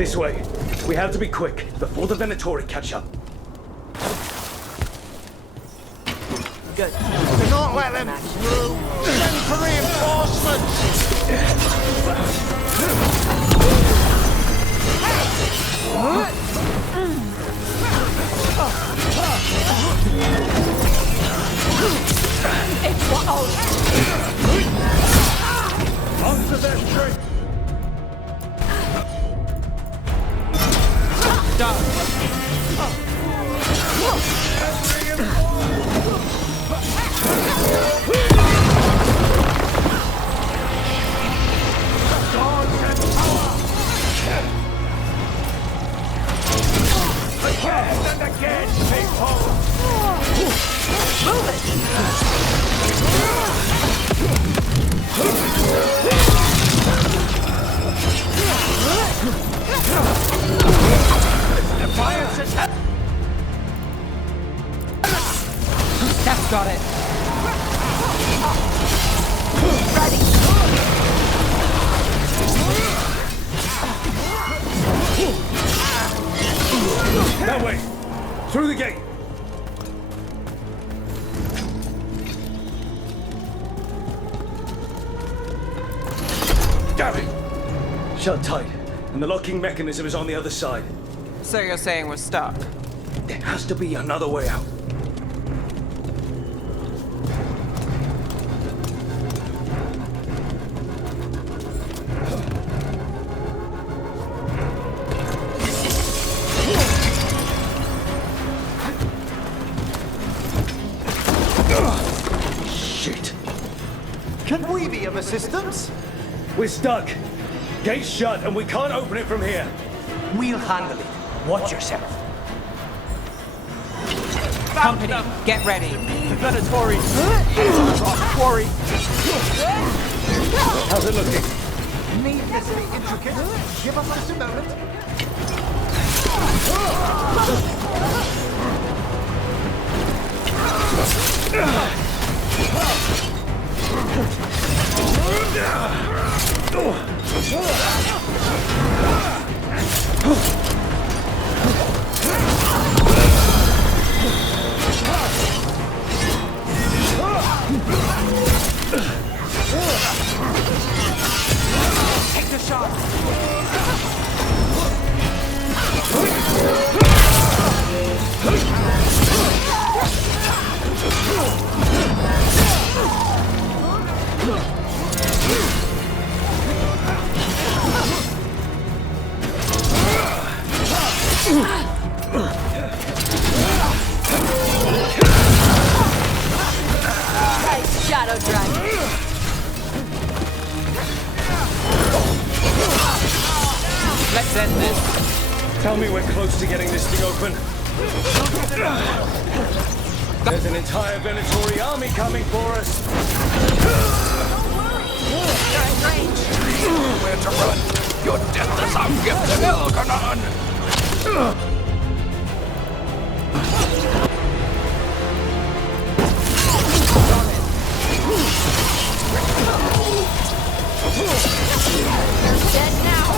This way. We have to be quick before the Venatori catch up. Good. Do not let them through! Send for reinforcements! It's what Onto that tree! And again, people! Move it! Defiance is That's got it. Ready. That way! Through the gate! Damn it! Shut tight, and the locking mechanism is on the other side. So you're saying we're stuck? There has to be another way out. Shit! Can we be of assistance? We're stuck. Gate's shut, and we can't open it from here. We'll handle it. Watch yourself. Company, get ready. Venatori! Quarry! How's it looking? Needlessly intricate. Give us just a moment. Take the shot. Nice shadow dragon. Let's end this. Tell me we're close to getting this thing open. There's an entire Venatori army coming for us. You're in range. Where to run? Your death is our gift to Elganon! You're dead now.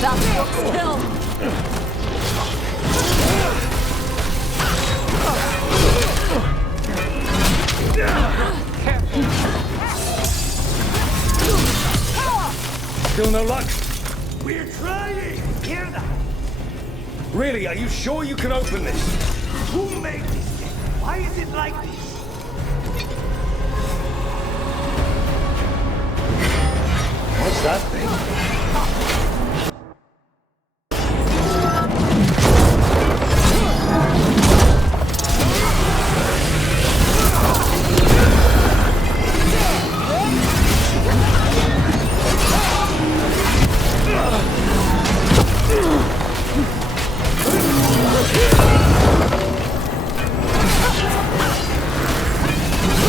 That's kill. Still no luck? We're trying! Hear that? Really, are you sure you can open this? Who made this thing? Why is it like this? What's that thing?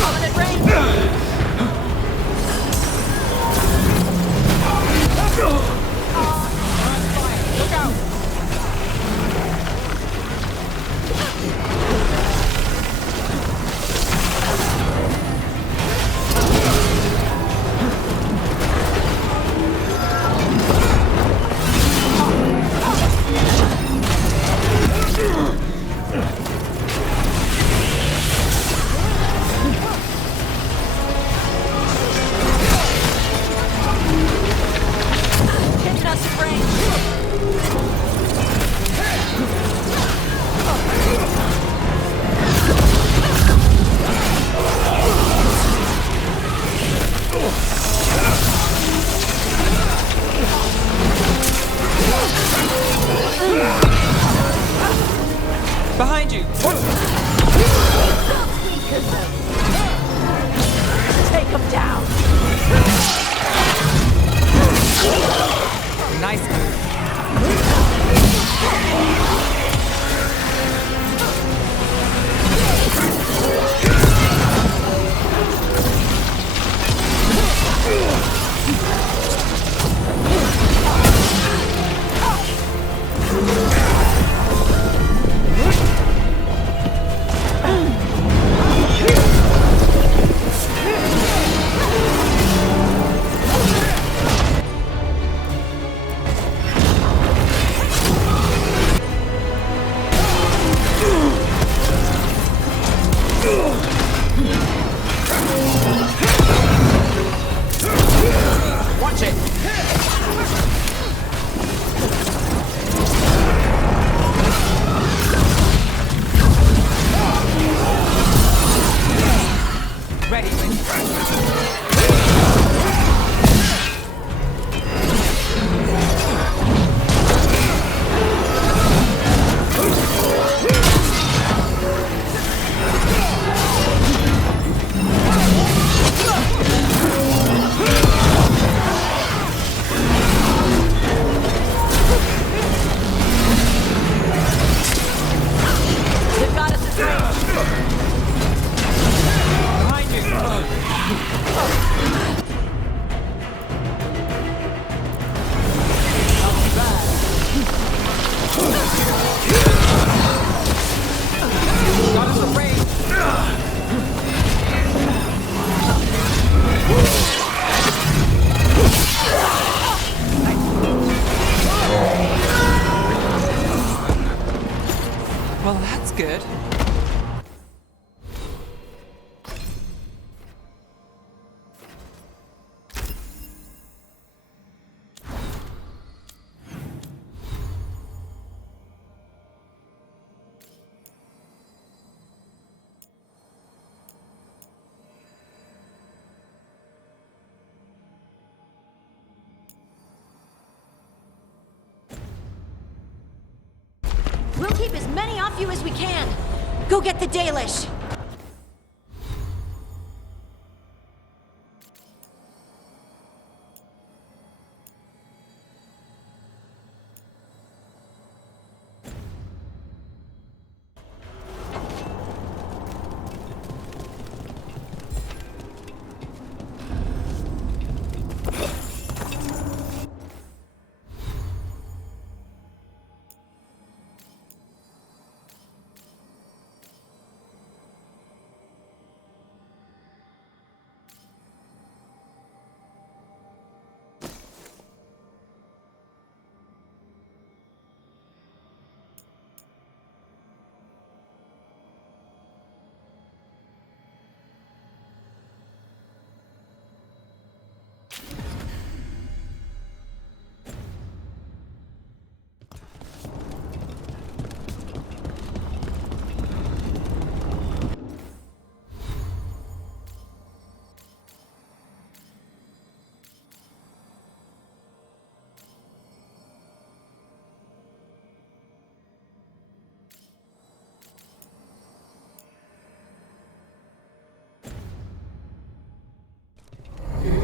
Coming in range. Go! We'll keep as many off you as we can. Go get the Dalish.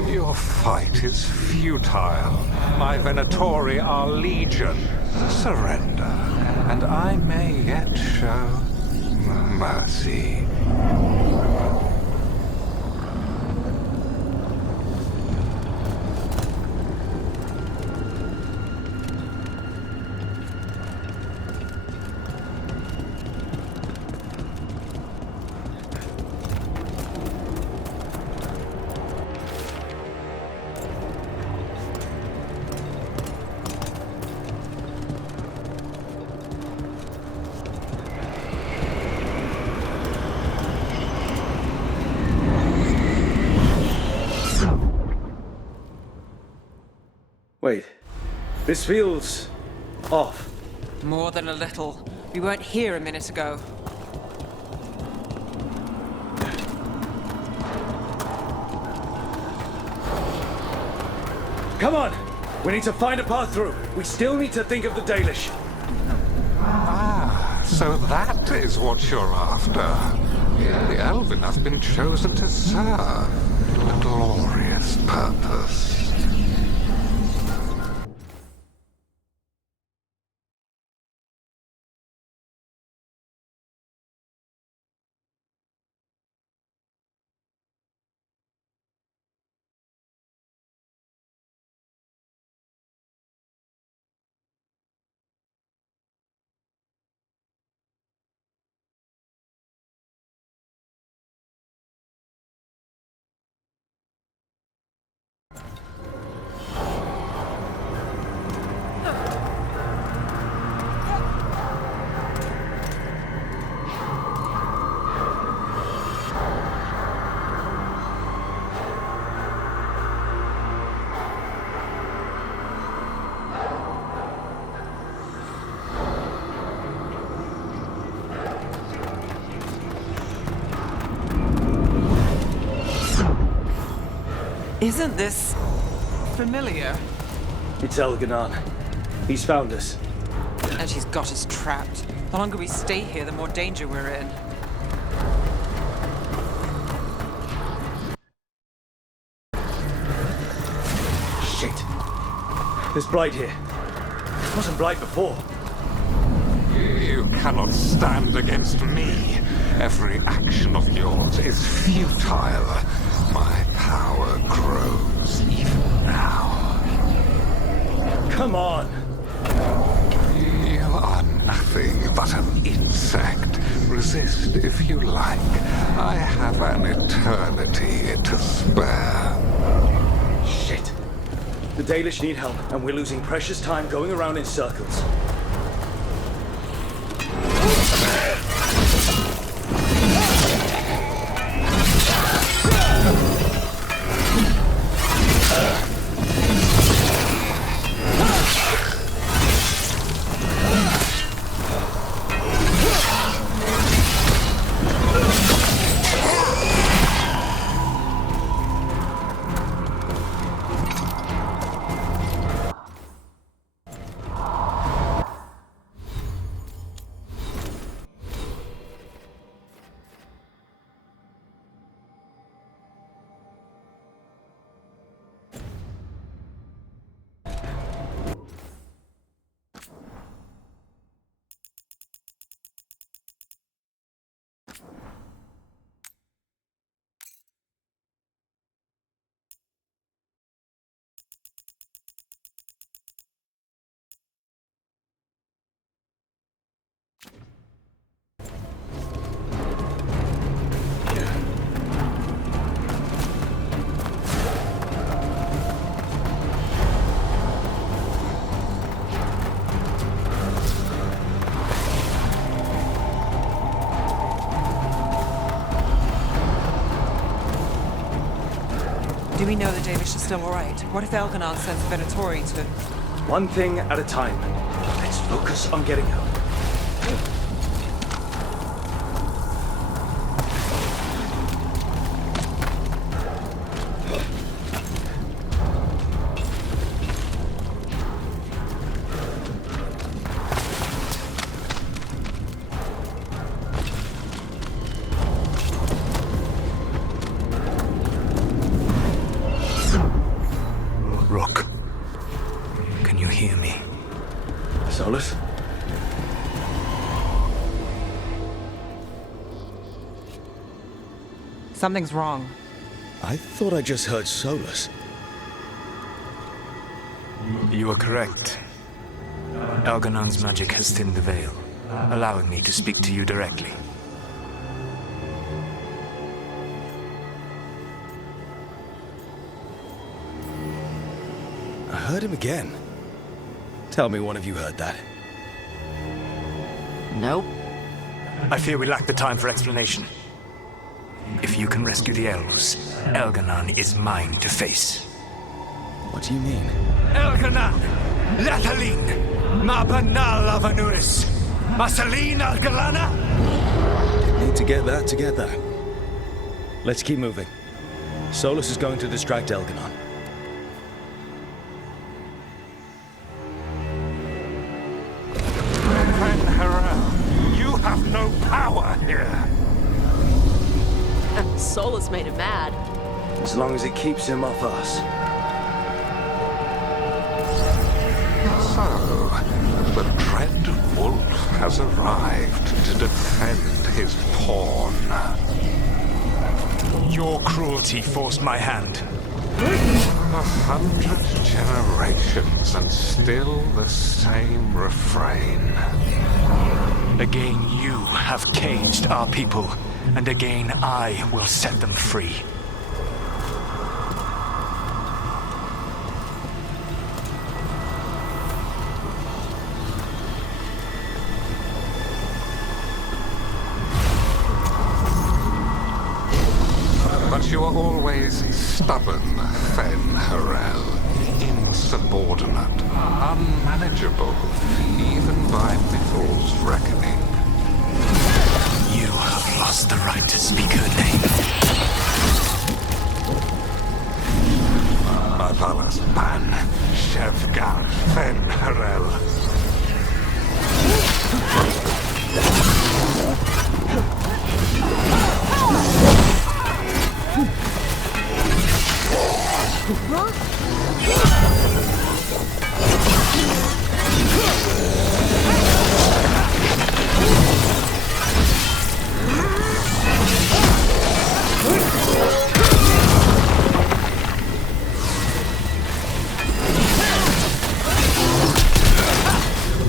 Your fight is futile. My Venatori are legion. Surrender, and I may yet show mercy. Wait. This feels off. More than a little. We weren't here a minute ago. Come on! We need to find a path through. We still need to think of the Dalish. Ah, so that is what you're after. The Elven have been chosen to serve a glorious purpose. Isn't this familiar? It's Elganon. He's found us. And she's got us trapped. The longer we stay here, the more danger we're in. Shit. There's Blight here. It wasn't Blight before. You cannot stand against me. Every action of yours is futile. My power grows even now. Come on! You are nothing but an insect. Resist if you like. I have an eternity to spare. Shit. The Dalish need help, and we're losing precious time going around in circles. we know the Davish are still alright? What if Elganon sends Venatori to... One thing at a time. Let's focus on getting help. Rook, can you hear me? Solus? Something's wrong. I thought I just heard Solus. You are correct. Elganon's magic has thinned the veil, allowing me to speak to you directly. I heard him again. Tell me one of you heard that. Nope. I fear we lack the time for explanation. If you can rescue the elves, Elganon is mine to face. What do you mean? Elganon! Latalin! Ma banal avanuris! Masalin Algalana! Need to get that together. Let's keep moving. Solus is going to distract Elganon. You have no power here. Solus made him mad. As long as it keeps him off us. So, the Dread Wolf has arrived to defend his pawn. Your cruelty forced my hand. 100 generations and still the same refrain. Again you have caged our people, and again I will set them free. But you are always stubborn, Fen-Harel. Insubordinate, unmanageable, even by Mythal's reckoning. You have lost the right to speak her name. Avalas Ban, Shevgar Fen-Harel.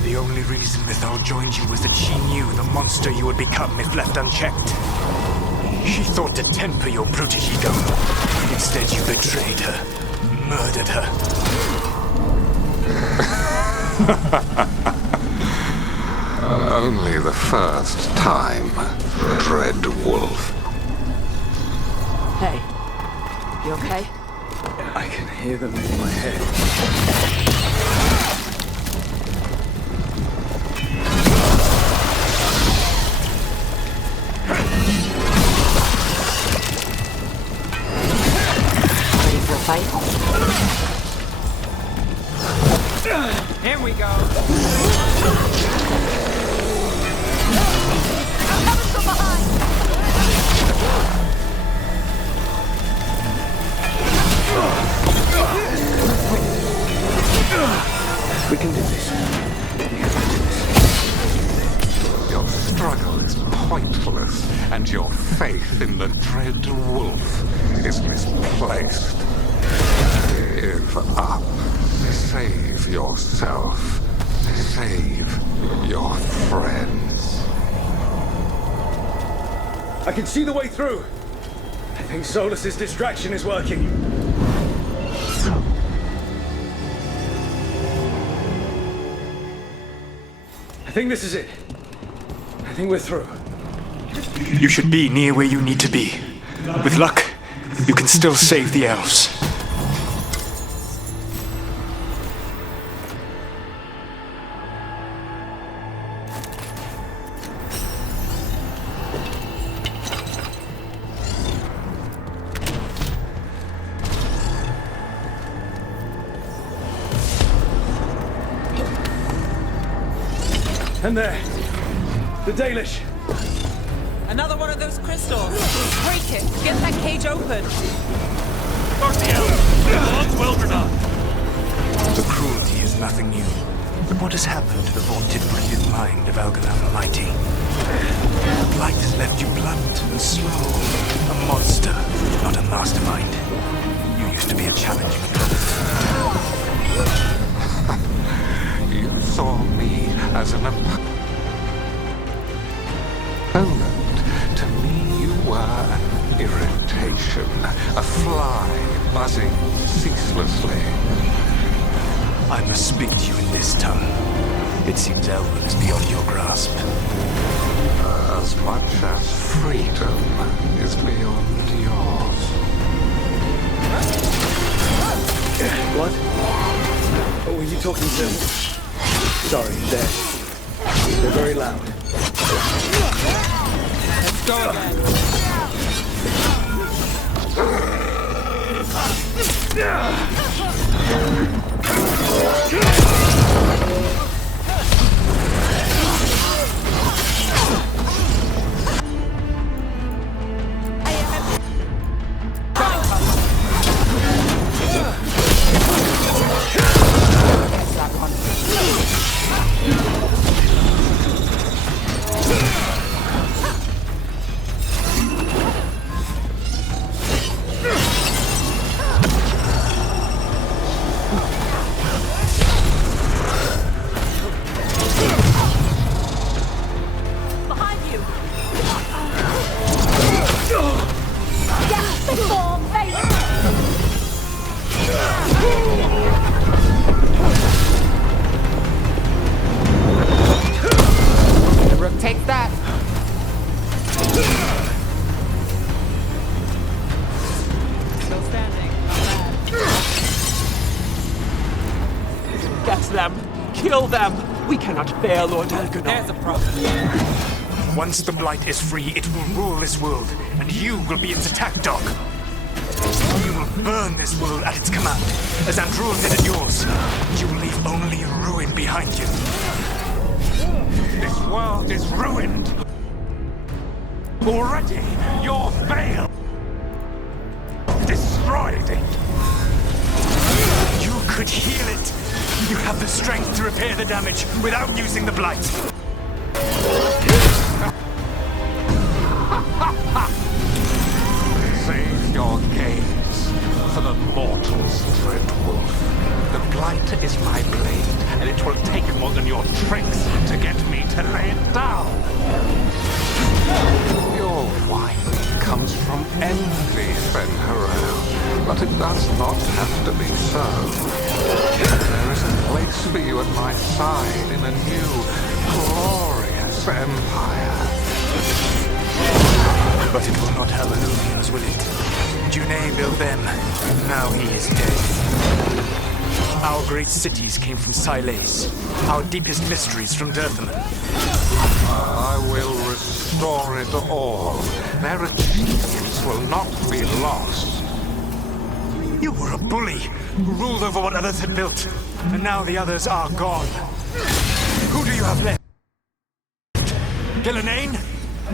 The only reason Mythal joined you was that she knew the monster you would become if left unchecked. She thought to temper your brutish ego. Instead, you betrayed her, murdered her. Only the first time, Dread Wolf. Hey, you okay? I can hear them in my head. Ready for a fight? Here we go! From behind! We can do this. Your struggle is pointless, and your faith in the Dread Wolf is misplaced. Give up. Save yourself. Save your friends. I can see the way through. I think Solus's distraction is working. I think this is it. I think we're through. You should be near where you need to be. With luck, you can still save the elves. And there. The Dalish. Another one of those crystals. Break it. Get that cage open. The cruelty is nothing new. But what has happened to the vaunted brilliant mind of Algernon the Mighty? The blight has left you blunt and slow. A monster, not a mastermind. You used to be a challenging opponent. You saw me as an opponent. To me, you were an irritation, a fly buzzing ceaselessly. I must speak to you in this tongue. It seems Elven is beyond your grasp. As much as freedom is beyond yours. What? Oh, were you talking to... Sorry, they're very loud. Let's go Take that. Still standing. Get them! Kill them! We cannot fail Lord Elganon. There's a problem. Once the blight is free, it will rule this world, and you will be its attack dog. You will burn this world at its command, as Andruil did at yours. You will leave only ruin behind you. This world is ruined. Already, your veil destroyed it. You could heal it. You have the strength to repair the damage without using the blight. Save your gaze for the mortals, Dreadwolf. The blight is my blade, and it will take more than your tricks to get me to lay it down. Your whine comes from envy, Ben-Haran, but it does not have to be so. There is a place for you at my side in a new, glorious empire. But it will not have Illumians, will it? June built them, and now he is dead. Our great cities came from Sileis, our deepest mysteries from Dirthaman. I will restore it all. Their achievements will not be lost. You were a bully who ruled over what others had built, and now the others are gone. Who do you have left? Gillenane?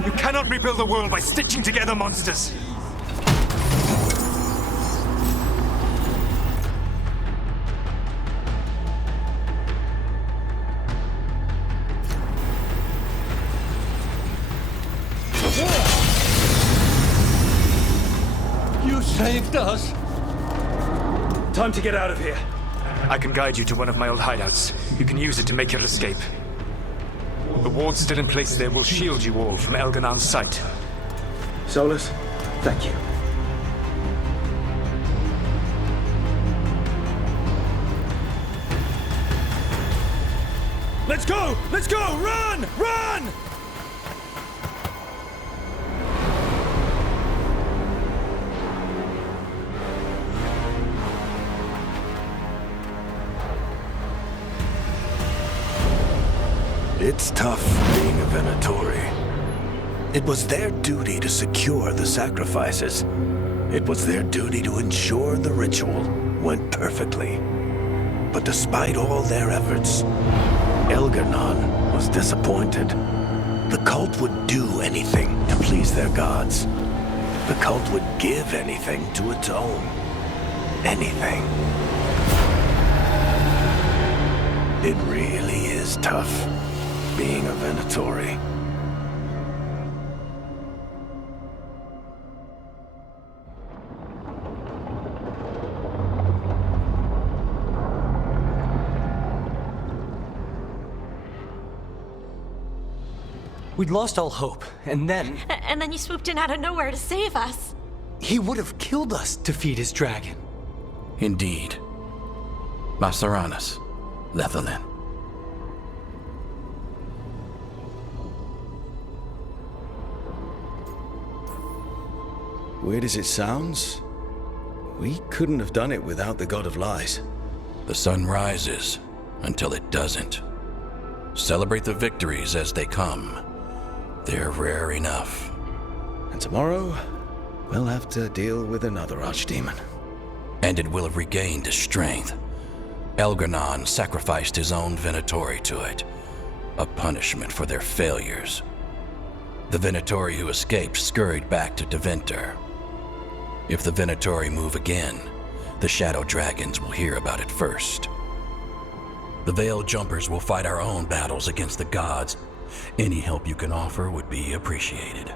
You cannot rebuild the world by stitching together monsters. You saved us! Time to get out of here. I can guide you to one of my old hideouts. You can use it to make your escape. The wards still in place there will shield you all from Elganon's sight. Solus, thank you. Let's go! Let's go! Run! Run! It's tough being a Venatori. It was their duty to secure the sacrifices. It was their duty to ensure the ritual went perfectly. But despite all their efforts, Elganon was disappointed. The cult would do anything to please their gods. The cult would give anything to atone. Anything. It really is tough, being a Venatori. We'd lost all hope, and then... And then you swooped in out of nowhere to save us. he would have killed us to feed his dragon. Indeed. Masaranas, Lethalin. Weird as it sounds, we couldn't have done it without the God of Lies. The sun rises until it doesn't. Celebrate the victories as they come. They're rare enough. And tomorrow, we'll have to deal with another archdemon. And it will have regained its strength. Elgar'nan sacrificed his own Venatori to it, a punishment for their failures. The Venatori who escaped scurried back to Deventer. If the Venatori move again, the Shadow Dragons will hear about it first. The Veil Jumpers will fight our own battles against the gods. Any help you can offer would be appreciated.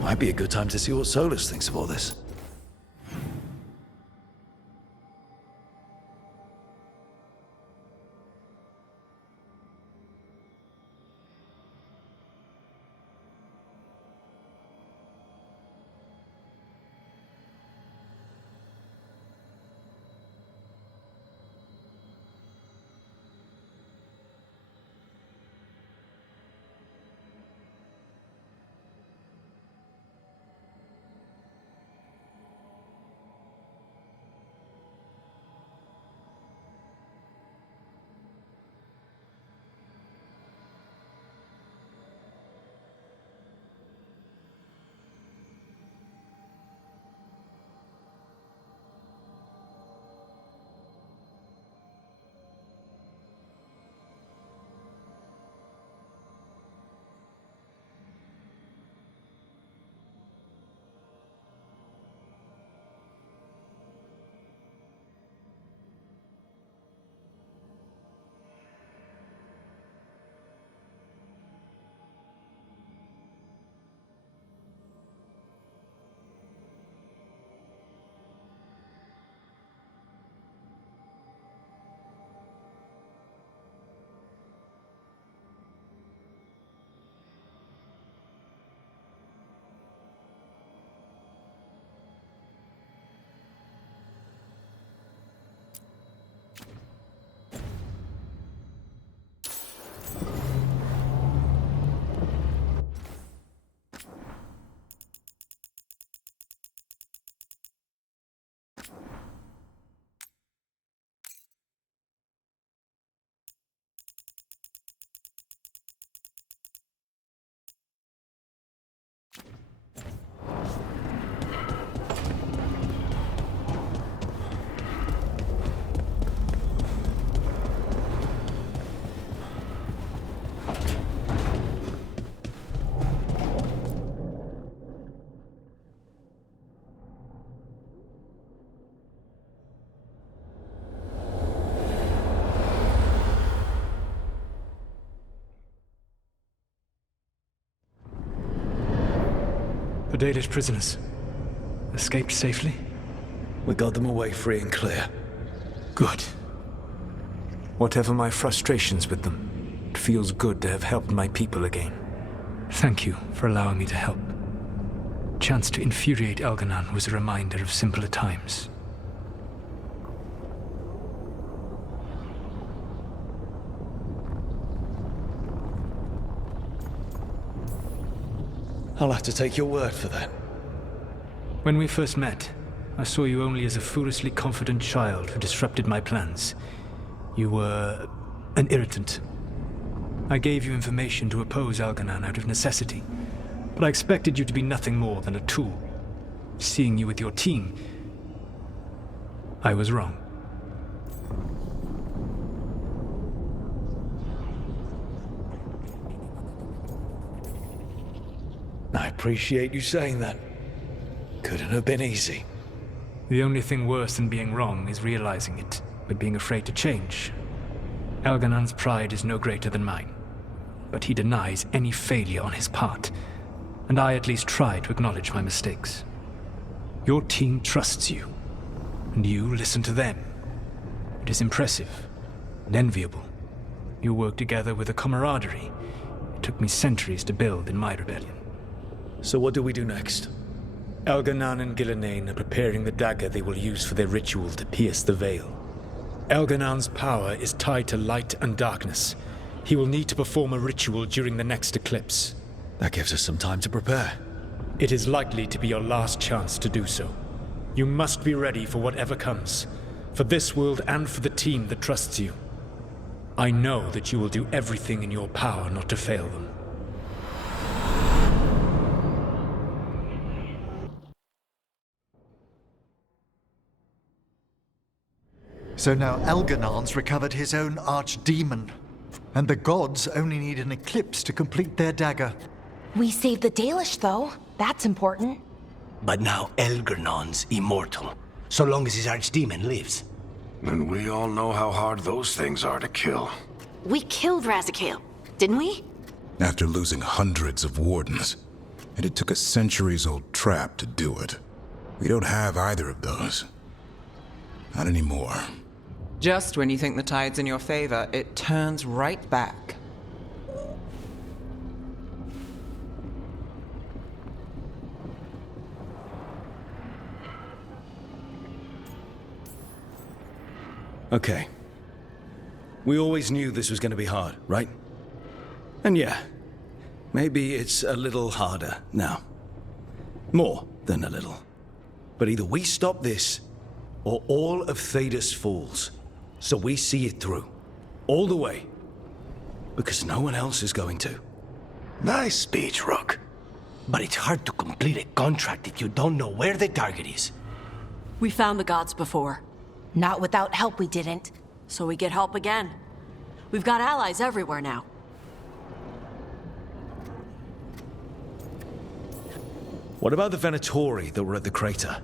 Might be a good time to see what Solus thinks of all this. The Dalish prisoners escaped safely? We got them away free and clear. Good. Whatever my frustrations with them, it feels good to have helped my people again. Thank you for allowing me to help. Chance to infuriate Elgar'nan was a reminder of simpler times. I'll have to take your word for that. When we first met, I saw you only as a foolishly confident child who disrupted my plans. You were an irritant. I gave you information to oppose Algernon out of necessity, but I expected you to be nothing more than a tool. Seeing you with your team, I was wrong. I appreciate you saying that. Couldn't have been easy. The only thing worse than being wrong is realizing it, but being afraid to change. Algernon's pride is no greater than mine, but he denies any failure on his part, and I at least try to acknowledge my mistakes. Your team trusts you, and you listen to them. It is impressive and enviable. You work together with a camaraderie it took me centuries to build in my rebellion. So what do we do next? Algernon and Gillenane are preparing the dagger they will use for their ritual to pierce the veil. Algernon's power is tied to light and darkness. He will need to perform a ritual during the next eclipse. That gives us some time to prepare. It is likely to be your last chance to do so. You must be ready for whatever comes, for this world and for the team that trusts you. I know that you will do everything in your power not to fail them. So now Algernon's recovered his own archdemon, and the gods only need an eclipse to complete their dagger. We saved the Dalish, though. That's important. But now Algernon's immortal, so long as his archdemon lives. And we all know how hard those things are to kill. We killed Razikale, didn't we? After losing hundreds of wardens, and it took a centuries-old trap to do it. We don't have either of those. Not anymore. Just when you think the tide's in your favor, it turns right back. Okay. We always knew this was going to be hard, right? And yeah, maybe it's a little harder now. More than a little. But either we stop this, or all of Thedas falls. So we see it through. All the way. Because no one else is going to. Nice speech, Rook. But it's hard to complete a contract if you don't know where the target is. We found the gods before. Not without help, we didn't. So we get help again. We've got allies everywhere now. What about the Venatori that were at the crater?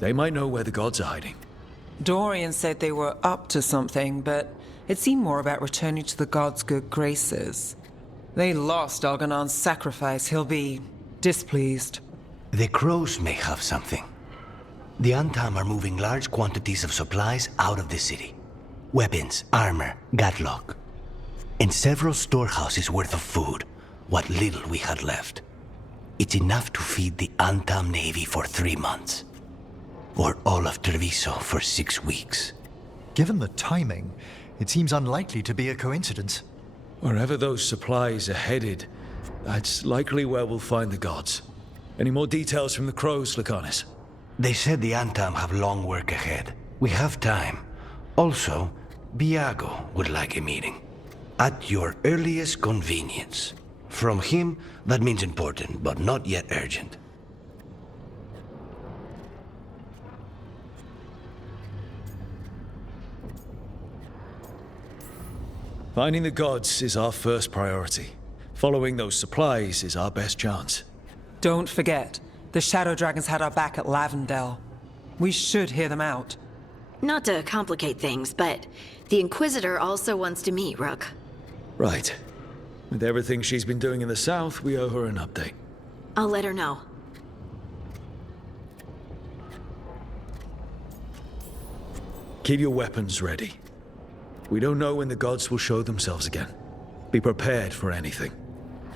They might know where the gods are hiding. Dorian said they were up to something, but it seemed more about returning to the gods' good graces. They lost Algernon's sacrifice. He'll be displeased. The crows may have something. The Antam are moving large quantities of supplies out of the city. Weapons, armor, gatlock. And several storehouses worth of food, what little we had left. It's enough to feed the Antam Navy for 3 months. Or all of Treviso for 6 weeks. Given the timing, it seems unlikely to be a coincidence. Wherever those supplies are headed, that's likely where we'll find the gods. Any more details from the crows, Lucanus? They said the Antam have long work ahead. We have time. Also, Biago would like a meeting. At your earliest convenience. From him, that means important, but not yet urgent. Finding the gods is our first priority. Following those supplies is our best chance. Don't forget, the Shadow Dragons had our back at Lavendel. We should hear them out. Not to complicate things, but the Inquisitor also wants to meet Rook. Right. With everything she's been doing in the south, we owe her an update. I'll let her know. Keep your weapons ready. We don't know when the gods will show themselves again. Be prepared for anything.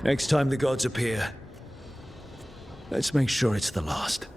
Next time the gods appear, let's make sure it's the last.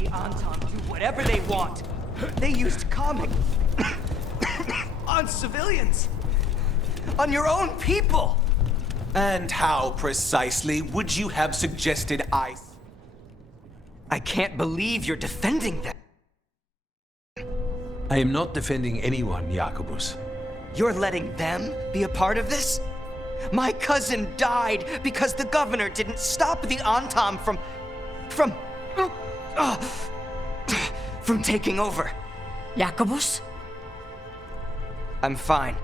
The Anton do whatever they want. They used comic on civilians. On your own people. And how precisely would you have suggested I can't believe you're defending them. I am not defending anyone, Jacobus. You're letting them be a part of this? My cousin died because the governor didn't stop the Antam from taking over. Jacobus? I'm fine.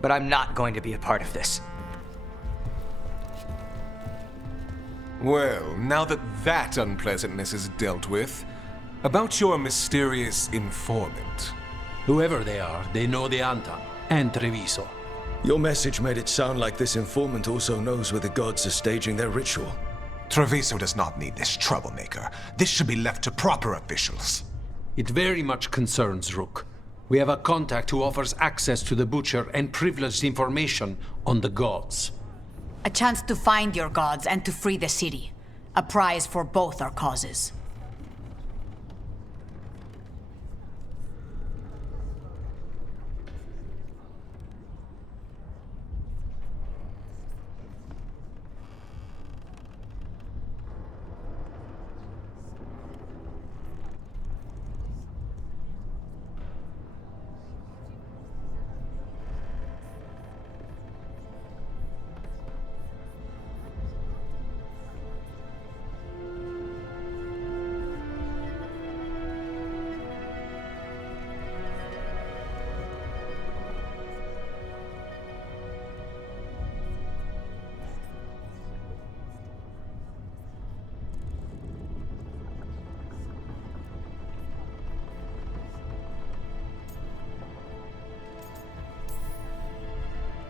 But I'm not going to be a part of this. Well, now that that unpleasantness is dealt with, about your mysterious informant. Whoever they are, they know the Antam and Treviso. Your message made it sound like this informant also knows where the gods are staging their ritual. Treviso does not need this troublemaker. This should be left to proper officials. It very much concerns Rook. We have a contact who offers access to the Butcher and privileged information on the gods. A chance to find your gods and to free the city. A prize for both our causes.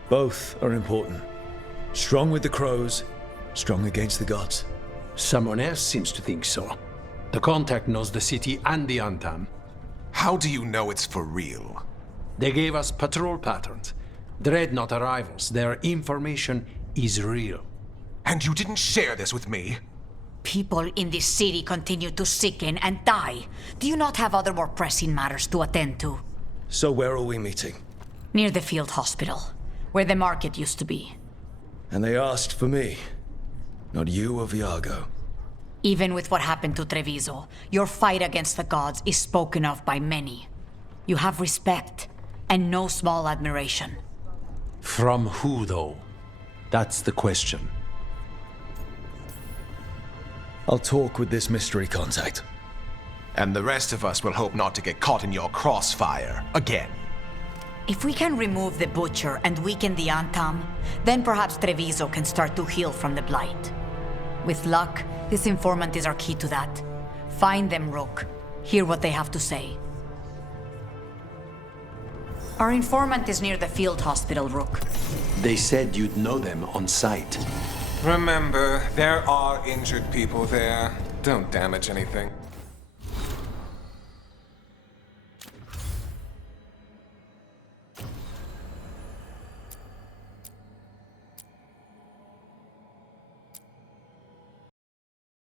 Both are important. Strong with the crows, strong against the gods. Someone else seems to think so. The contact knows the city and the Antam. How do you know it's for real? They gave us patrol patterns. Dreadnought arrivals. Their information is real. And you didn't share this with me? People in this city continue to sicken and die. Do you not have other more pressing matters to attend to? So where are we meeting? Near the field hospital, where the market used to be. And they asked for me, not you or Viago. Even with what happened to Treviso, your fight against the gods is spoken of by many. You have respect, and no small admiration. From who, though? That's the question. I'll talk with this mystery contact. And the rest of us will hope not to get caught in your crossfire again. If we can remove the Butcher and weaken the Antam, then perhaps Treviso can start to heal from the Blight. With luck, this informant is our key to that. Find them, Rook. Hear what they have to say. Our informant is near the field hospital, Rook. They said you'd know them on sight. Remember, there are injured people there. Don't damage anything.